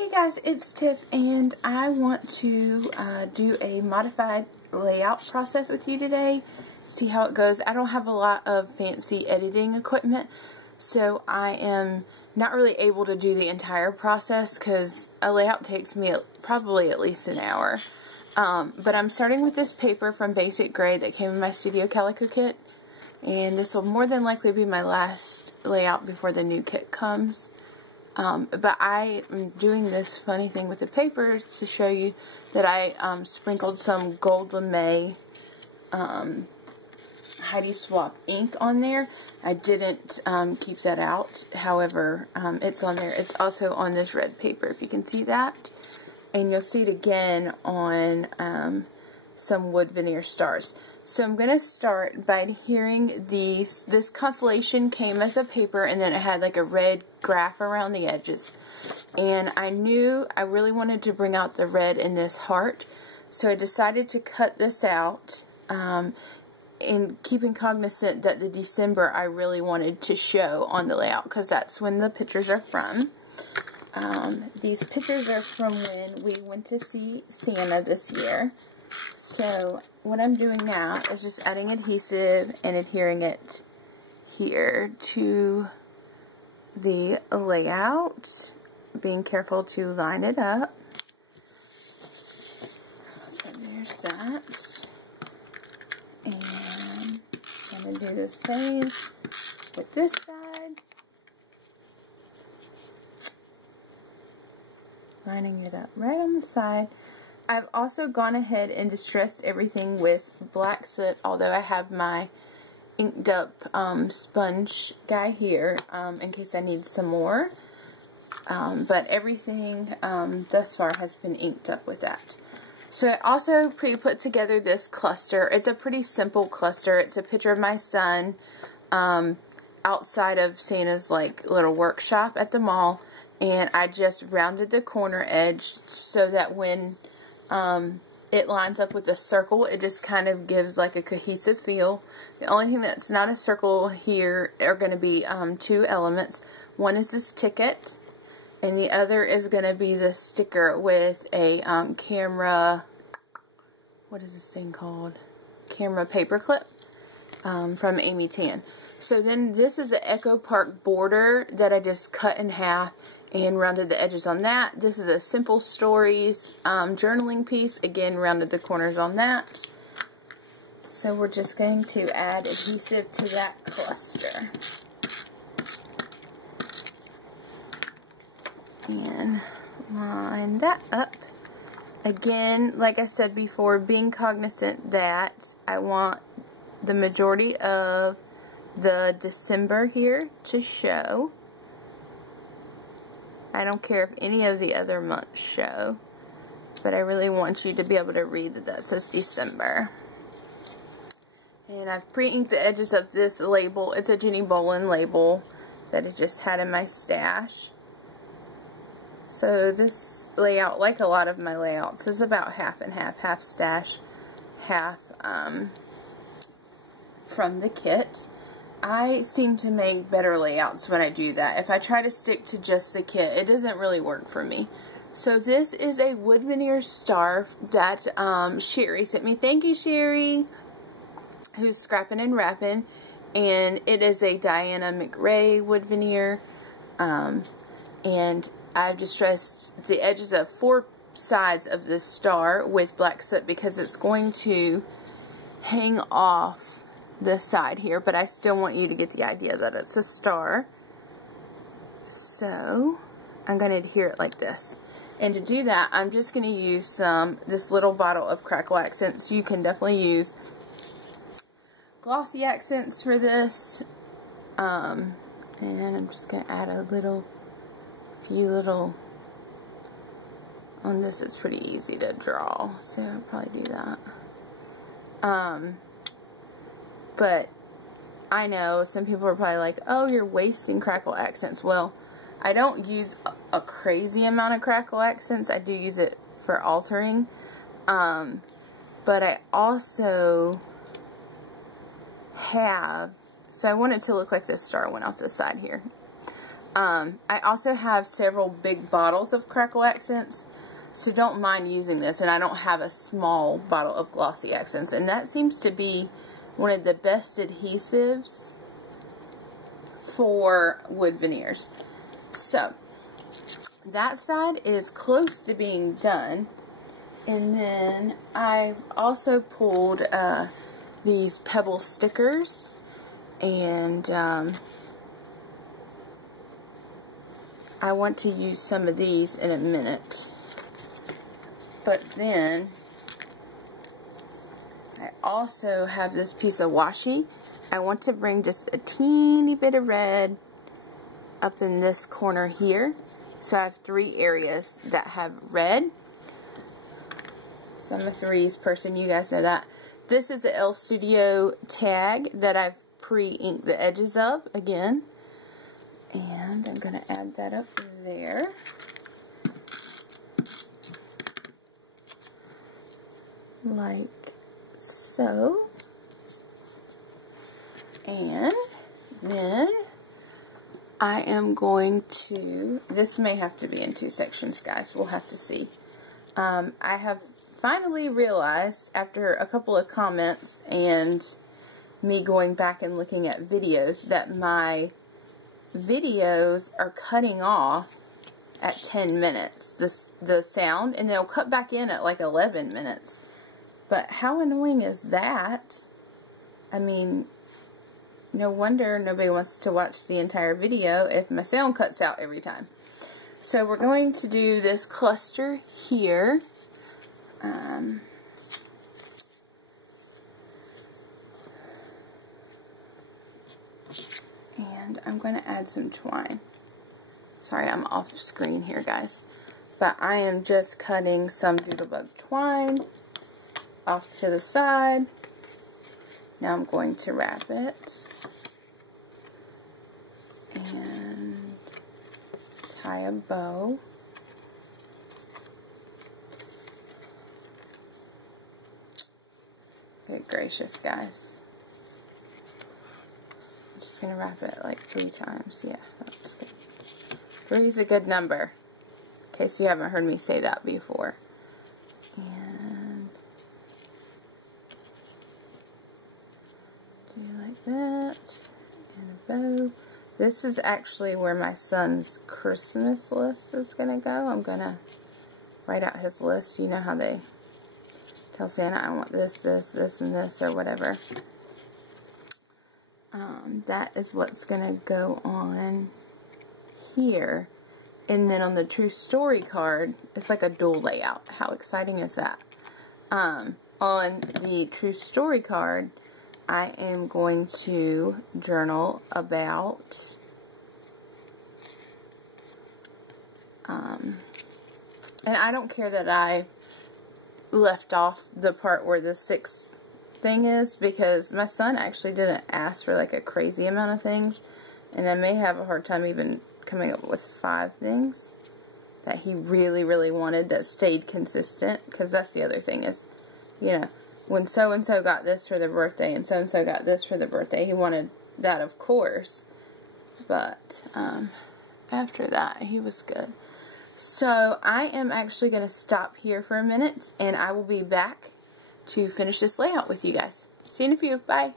Hey guys, it's Tiff, and I want to do a modified layout process with you today. See how it goes. I don't have a lot of fancy editing equipment, so I am not really able to do the entire process because a layout takes me probably at least an hour. But I'm starting with this paper from Basic Gray that came in my Studio Calico kit, and this will more than likely be my last layout before the new kit comes. But I am doing this funny thing with the paper to show you that I sprinkled some Gold Lame Heidi Swapp ink on there. I didn't keep that out. However, it's on there. It's also on this red paper, if you can see that. And you'll see it again on some wood veneer stars. So I'm going to start by adhering these. This constellation came as a paper, and then it had like a red graph around the edges. And I knew I really wanted to bring out the red in this heart, so I decided to cut this out, in keeping cognizant that the December I really wanted to show on the layout, because that's when the pictures are from. These pictures are from when we went to see Santa this year. So what I'm doing now is just adding adhesive and adhering it here to the layout, being careful to line it up. So there's that. And I'm going to do the same with this side. Lining it up right on the side. I've also gone ahead and distressed everything with black soot, although I have my inked up sponge guy here in case I need some more. But everything thus far has been inked up with that. So I also put together this cluster. It's a pretty simple cluster. It's a picture of my son outside of Santa's like little workshop at the mall. And I just rounded the corner edge so that when it lines up with a circle, it just kind of gives like a cohesive feel. The only thing that's not a circle here are going to be two elements. One is this ticket, and the other is going to be the sticker with a camera, what is this thing called? Camera paper clip from Amy Tan. So then this is an Echo Park border that I just cut in half and rounded the edges on that. This is a Simple Stories journaling piece. Again, rounded the corners on that. So we're just going to add adhesive to that cluster. And line that up. Again, like I said before, being cognizant that I want the majority of the December here to show. I don't care if any of the other months show, but I really want you to be able to read that that says December. And I've pre-inked the edges of this label. It's a Jenny Bolin label that I just had in my stash. So this layout, like a lot of my layouts, is about half and half. Half stash, half from the kit. I seem to make better layouts when I do that. If I try to stick to just the kit, it doesn't really work for me. So this is a wood veneer star that Sherry sent me. Thank you, Sherry, who's scrapping and wrapping. And it is a Diana McRae wood veneer. And I've distressed the edges of 4 sides of this star with black soot because it's going to hang off this side here, but I still want you to get the idea that it's a star. So I'm going to adhere it like this. And to do that, I'm just going to use this little bottle of Crackle Accents. You can definitely use glossy accents for this. And I'm just going to add a few little, on this it's pretty easy to draw, so I'll probably do that. But I know some people are probably like, oh, you're wasting Crackle Accents. Well, I don't use a crazy amount of Crackle Accents. I do use it for altering. But I also have, so I want it to look like this star went off to the side here. I also have several big bottles of Crackle Accents, so don't mind using this. And I don't have a small bottle of Glossy Accents, and that seems to be one of the best adhesives for wood veneers. So that side is close to being done. And then I've also pulled these pebble stickers, and I want to use some of these in a minute. But then I also have this piece of washi. I want to bring just a teeny bit of red up in this corner here. So I have 3 areas that have red. So I'm a threes person, you guys know that. This is the Elle Studio tag that I've pre-inked the edges of again. And I'm going to add that up there. Like so. And then I am going to, this may have to be in 2 sections, guys. We'll have to see. I have finally realized, after a couple of comments and me going back and looking at videos, that my videos are cutting off at 10 minutes, the sound, and they'll cut back in at like 11 minutes. But how annoying is that? I mean, no wonder nobody wants to watch the entire video if my sound cuts out every time. So we're going to do this cluster here. And I'm going to add some twine. Sorry, I'm off screen here, guys. But I am just cutting some Doodlebug twine off to the side. Now I'm going to wrap it and tie a bow. Good gracious, guys. I'm just going to wrap it like 3 times. Yeah, that's good. 3 is a good number, in case you haven't heard me say that before. And do like that. And a bow. This is actually where my son's Christmas list is going to go. I'm going to write out his list. You know how they tell Santa, I want this, this, this, and this, or whatever. That is what's going to go on here. And then on the True Story card, it's like a dual layout. How exciting is that? On the True Story card, I am going to journal about and I don't care that I left off the part where the 6th thing is, because my son actually didn't ask for like a crazy amount of things, and I may have a hard time even coming up with 5 things that he really, really wanted that stayed consistent, because that's the other thing is, you know, when so-and-so got this for their birthday and so-and-so got this for their birthday, he wanted that, of course, but after that, he was good. So I am actually going to stop here for a minute, and I will be back to finish this layout with you guys. See you in a few. Bye.